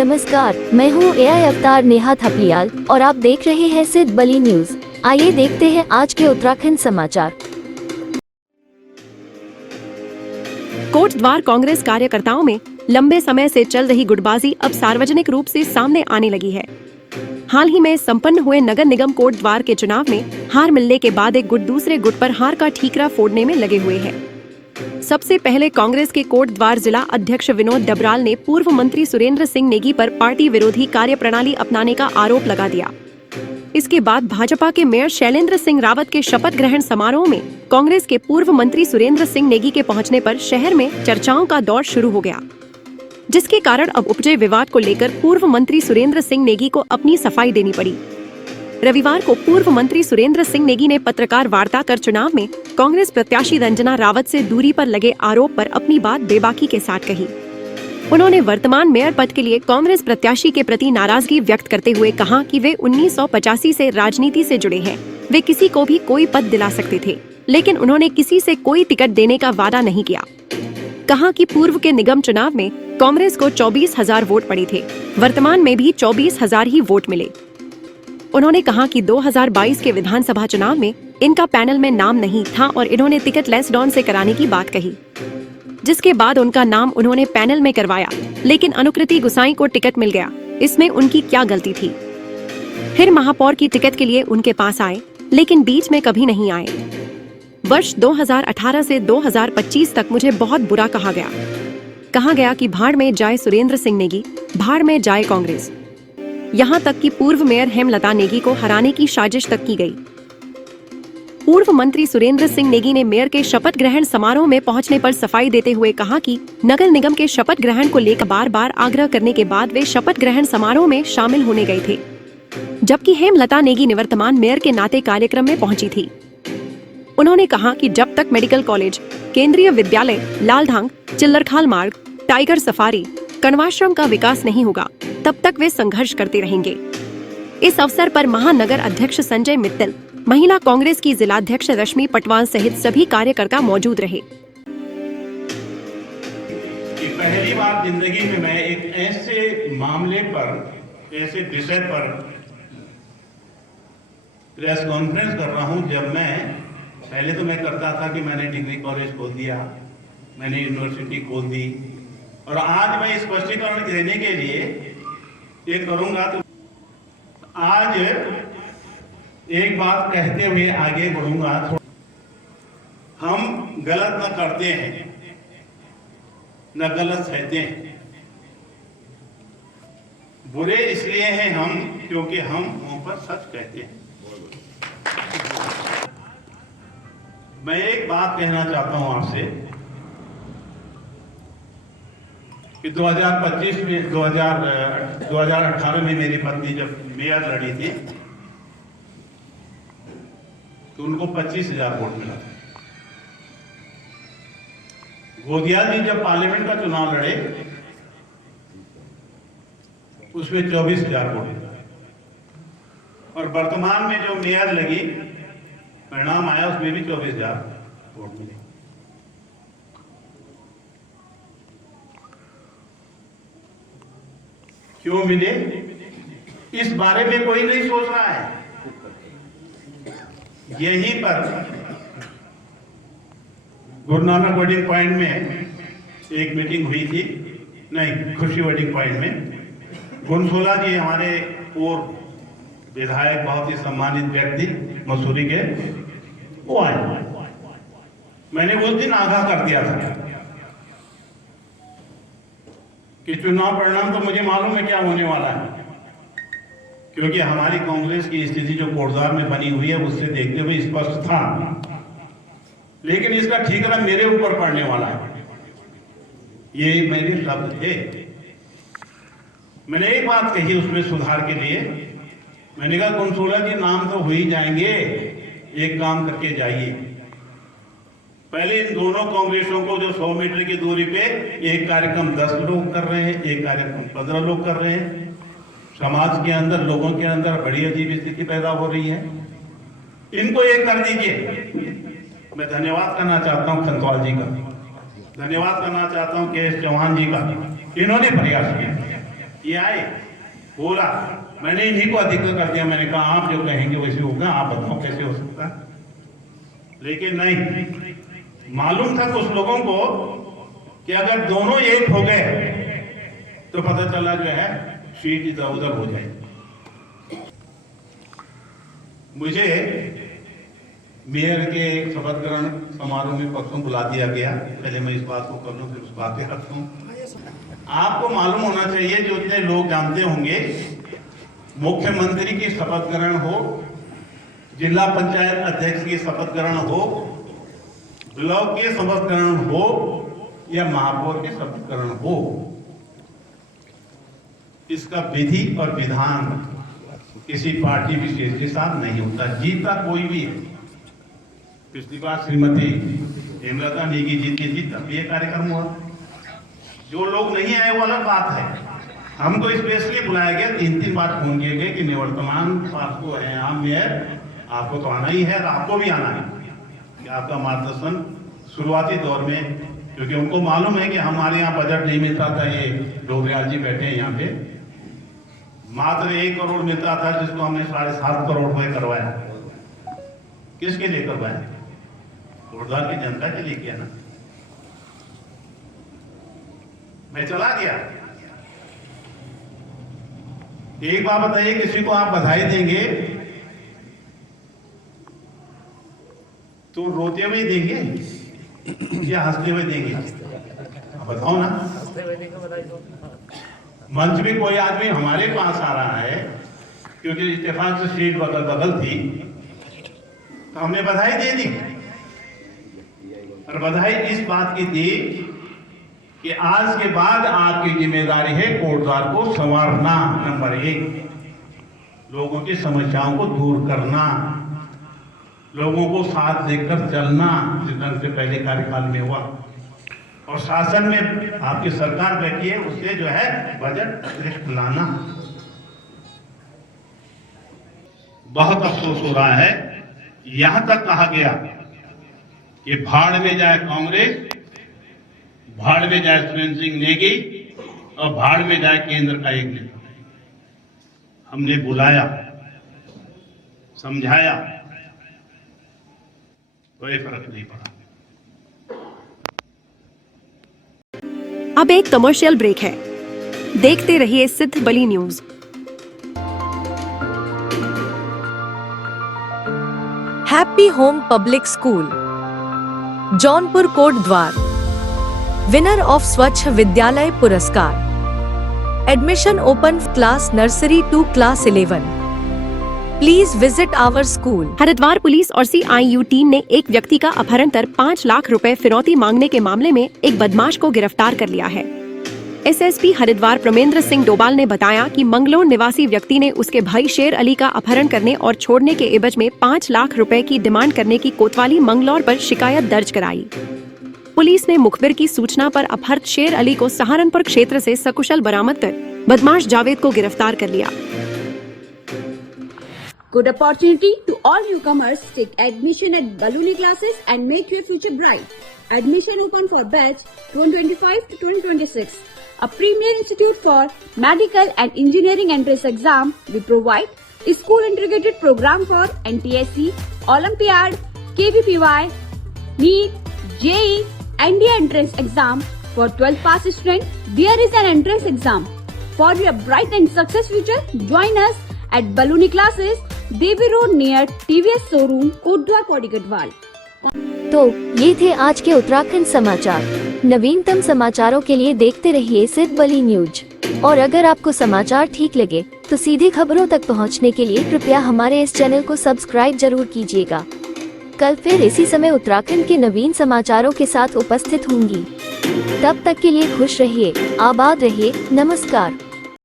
नमस्कार, मैं हूँ एआई अवतार नेहा थपलियाल और आप देख रहे हैं सिद्ध बली न्यूज। आइए देखते हैं आज के उत्तराखंड समाचार। कोटद्वार कांग्रेस कार्यकर्ताओं में लंबे समय से चल रही गुटबाजी अब सार्वजनिक रूप से सामने आने लगी है। हाल ही में संपन्न हुए नगर निगम कोटद्वार के चुनाव में हार मिलने के बाद एक गुट दूसरे गुट पर हार का ठीकरा फोड़ने में लगे हुए हैं। सबसे पहले कांग्रेस के कोटद्वार जिला अध्यक्ष विनोद डबराल ने पूर्व मंत्री सुरेंद्र सिंह नेगी पर पार्टी विरोधी कार्यप्रणाली अपनाने का आरोप लगा दिया। इसके बाद भाजपा के मेयर शैलेंद्र सिंह रावत के शपथ ग्रहण समारोह में कांग्रेस के पूर्व मंत्री सुरेंद्र सिंह नेगी के पहुंचने पर शहर में चर्चाओं का दौर शुरू हो गया, जिसके कारण अब उपजे विवाद को लेकर पूर्व मंत्री सुरेंद्र सिंह नेगी को अपनी सफाई देनी पड़ी। रविवार को पूर्व मंत्री सुरेंद्र सिंह नेगी ने पत्रकार वार्ता कर चुनाव में कांग्रेस प्रत्याशी रंजना रावत से दूरी पर लगे आरोप पर अपनी बात बेबाकी के साथ कही। उन्होंने वर्तमान मेयर पद के लिए कांग्रेस प्रत्याशी के प्रति नाराजगी व्यक्त करते हुए कहा कि वे 1985 से राजनीति से जुड़े हैं। वे किसी को भी कोई पद दिला सकते थे, लेकिन उन्होंने किसी से कोई टिकट देने का वादा नहीं किया। कहा कि पूर्व के निगम चुनाव में कांग्रेस को 24,000 वोट पड़े थे, वर्तमान में भी 24,000 ही वोट मिले। उन्होंने कहा कि 2022 के विधानसभा चुनाव में इनका पैनल में नाम नहीं था और इन्होंने टिकट लेस डॉन से कराने की बात कही, जिसके बाद उनका नाम उन्होंने पैनल में करवाया, लेकिन अनुकृति गुसाई को टिकट मिल गया। इसमें उनकी क्या गलती थी? फिर महापौर की टिकट के लिए उनके पास आए, लेकिन बीच में कभी नहीं आए। वर्ष 2018 से 2025 तक मुझे बहुत बुरा कहा गया कि भाड़ में जाए सुरेंद्र सिंह नेगी, भाड़ में जाए कांग्रेस। यहाँ तक कि पूर्व मेयर हेमलता नेगी को हराने की साजिश तक की गई। पूर्व मंत्री सुरेंद्र सिंह नेगी ने मेयर के शपथ ग्रहण समारोह में पहुंचने पर सफाई देते हुए कहा कि नगर निगम के शपथ ग्रहण को लेकर बार बार आग्रह करने के बाद वे शपथ ग्रहण समारोह में शामिल होने गए थे, जबकि हेमलता नेगी निवर्तमान मेयर के नाते कार्यक्रम में पहुंची थी। उन्होंने कहा कि जब तक मेडिकल कॉलेज, केंद्रीय विद्यालय, लालढांग, चिल्लरखाल मार्ग, टाइगर सफारी, कण्वाश्रम का विकास नहीं होगा, तब तक वे संघर्ष करते रहेंगे। इस अवसर पर महानगर अध्यक्ष संजय मित्तल, महिला कांग्रेस की जिलाध्यक्ष रश्मि पटवान सहित सभी कार्यकर्ता मौजूद रहे। पहली बार जिंदगी में मैं एक ऐसे मामले पर, ऐसे विषय पर प्रेस कॉन्फ्रेंस कर रहा हूं जब पहले तो मैं करता था कि मैंने डिग्री कॉलेज खोल दिया, मैंने यूनिवर्सिटी खोल दी, और आज मैं स्पष्टीकरण देने के लिए ये करूंगा। तो आज एक बात कहते हुए आगे बढ़ूंगा। हम गलत न करते हैं, न गलत सहते हैं। बुरे इसलिए हैं हम क्योंकि हम मुंह पर सच कहते हैं। मैं एक बात कहना चाहता हूं आपसे कि 2025 में 2018 में मेरी पत्नी जब मेयर लड़ी थी तो उनको 25,000 वोट मिला था। गोदिया जी जब पार्लियामेंट का चुनाव लड़े उसमें 24,000 वोट मिला, और वर्तमान में जो मेयर लगी, परिणाम आया, उसमें भी 24,000 वोट मिले। क्यों मिले, इस बारे में कोई नहीं सोच रहा है। यहीं पर गुरु नानक वेडिंग पॉइंट में एक मीटिंग हुई थी, नहीं, खुशी वेडिंग पॉइंट में गुनसोला जी, हमारे पूर्व विधायक, बहुत ही सम्मानित व्यक्ति मसूरी के, वो आए। मैंने उस दिन आगाह कर दिया था कि चुनाव परिणाम तो मुझे मालूम है क्या होने वाला है, क्योंकि हमारी कांग्रेस की स्थिति जो कोटद्वार में बनी हुई है उससे देखते हुए स्पष्ट था, लेकिन इसका ठीकरा मेरे ऊपर पड़ने वाला है। ये मेरे शब्द थे। मैंने एक बात कही उसमें सुधार के लिए। मैंने कहा कुंसोला जी, नाम तो हो ही जाएंगे, एक काम करके जाइए। पहले इन दोनों कांग्रेसों को जो 100 मीटर की दूरी पे एक कार्यक्रम 10 लोग कर रहे हैं, एक कार्यक्रम 15 लोग कर रहे हैं, समाज के अंदर, लोगों के अंदर बड़ी अजीब स्थिति पैदा हो रही है। इनको एक कर दीजिए। मैं धन्यवाद करना चाहता हूं खंतवाल जी का, धन्यवाद करना चाहता हूं के एस चौहान जी का, इन्होंने प्रयास किया। ये आए, बोला, मैंने इन्हीं को अधिकृत कर दिया। मैंने कहा आप जो कहेंगे वैसे होगा, आप बताओ कैसे हो सकता है। लेकिन नहीं, मालूम था कुछ लोगों को कि अगर दोनों एक हो गए तो पता चला जो है सीट इधर उधर हो जाएगी। मुझे मेयर के शपथ ग्रहण समारोह में परसों बुला दिया गया। पहले मैं इस बात को कर लूं, फिर उस बात पे रखूं। आपको मालूम होना चाहिए, जो इतने लोग जानते होंगे, मुख्यमंत्री की शपथ ग्रहण हो, जिला पंचायत अध्यक्ष की शपथ ग्रहण हो, ब्लॉक के शपथ ग्रहण हो या महापौर के शपथ ग्रहण हो, इसका विधि और विधान किसी पार्टी विशेष के साथ नहीं होता। जीता कोई भी है। पिछली बार श्रीमती हेमलता नेगी जीती थी, तब ये कार्यक्रम हुआ। जो लोग नहीं आए वो अलग बात है। हमको स्पेशली बुलाया गया, 3 बार फोन किए गए कि निवर्तमान आपको है यहाँ मेयर, आपको तो आना ही है और आपको भी आना है कि आपका मार्गदर्शन शुरुआती दौर में, क्योंकि उनको मालूम है कि हमारे यहाँ बजट नहीं मिलता था। ये डोबरियाल जी बैठे हैं यहाँ पे, मात्र 1 करोड़ मिलता था, जिसको हमने 7.5 करोड़ रुपए करवाया। किसके लिए करवाया? कोटद्वार की जनता के लिए किया ना। मैं चला गया। एक बात बताइए, किसी को आप बधाई देंगे तो रोते हुए देंगे या हंसते हुए देंगे? बताओ ना। मंच में कोई आदमी हमारे पास आ रहा है, क्योंकि इत्तेफाक से सीट बगल बगल थी, तो हमने बधाई दे दी। और बधाई इस बात की दी कि आज के बाद आपकी जिम्मेदारी है कोटद्वार को संवारना, नंबर 1, लोगों की समस्याओं को दूर करना, लोगों को साथ देकर चलना, जिस ढंग से पहले कार्यकाल में हुआ। और शासन में आपकी सरकार बैठी है, उससे जो है बजट अतिरिक्त लाना। बहुत अफसोस हो रहा है, यहां तक कहा गया कि भाड़ में जाए कांग्रेस, भाड़ में जाए सुरेंद्र सिंह नेगी और भाड़ में जाए केंद्र का एक नेता। हमने बुलाया, समझाया, कोई फर्क नहीं पड़ा। अब एक कमर्शियल ब्रेक है। देखते रहिए Siddh Bali news. Happy home public school, Jaunpur Kotdwar, winner of स्वच्छ विद्यालय पुरस्कार। Admission open class nursery to class 11। Please visit our school. Haridwar police और CIU टीम ने एक व्यक्ति का अपहरण कर 5 लाख रुपए फिरौती मांगने के मामले में एक बदमाश को गिरफ्तार कर लिया है। SSP हरिद्वार प्रमेंद्र सिंह डोभाल ने बताया कि मंगलोर निवासी व्यक्ति ने उसके भाई शेर अली का अपहरण करने और छोड़ने के एवज में 5 लाख रुपए की डिमांड करने की कोतवाली मंगलौर पर शिकायत दर्ज कराई। पुलिस ने मुखबिर की सूचना पर अपहृत शेर अली को सहारनपुर क्षेत्र से सकुशल बरामद कर बदमाश जावेद को गिरफ्तार कर लिया। Good opportunity to all newcomers. Take admission at Baluni classes and make your future bright. Admission open for batch 2025 to 2026. A premier institute for medical and engineering entrance exam. We provide a school integrated program for NTSC, Olympiad, KVPY, NEET, JEE, NDA entrance exam. For 12 pass student, there is an entrance exam. For your bright and success future, join us at Baluni classes, Devi road near TVS showroom, Kotdwar Pauri Garhwal. तो ये थे आज के उत्तराखंड समाचार। नवीनतम समाचारों के लिए देखते रहिए सिद्ध बली न्यूज। और अगर आपको समाचार ठीक लगे तो सीधे खबरों तक पहुंचने के लिए कृपया हमारे इस चैनल को सब्सक्राइब जरूर कीजिएगा। कल फिर इसी समय उत्तराखंड के नवीन समाचारों के साथ उपस्थित होंगी। तब तक के लिए खुश रहिए, आबाद रहिए, नमस्कार।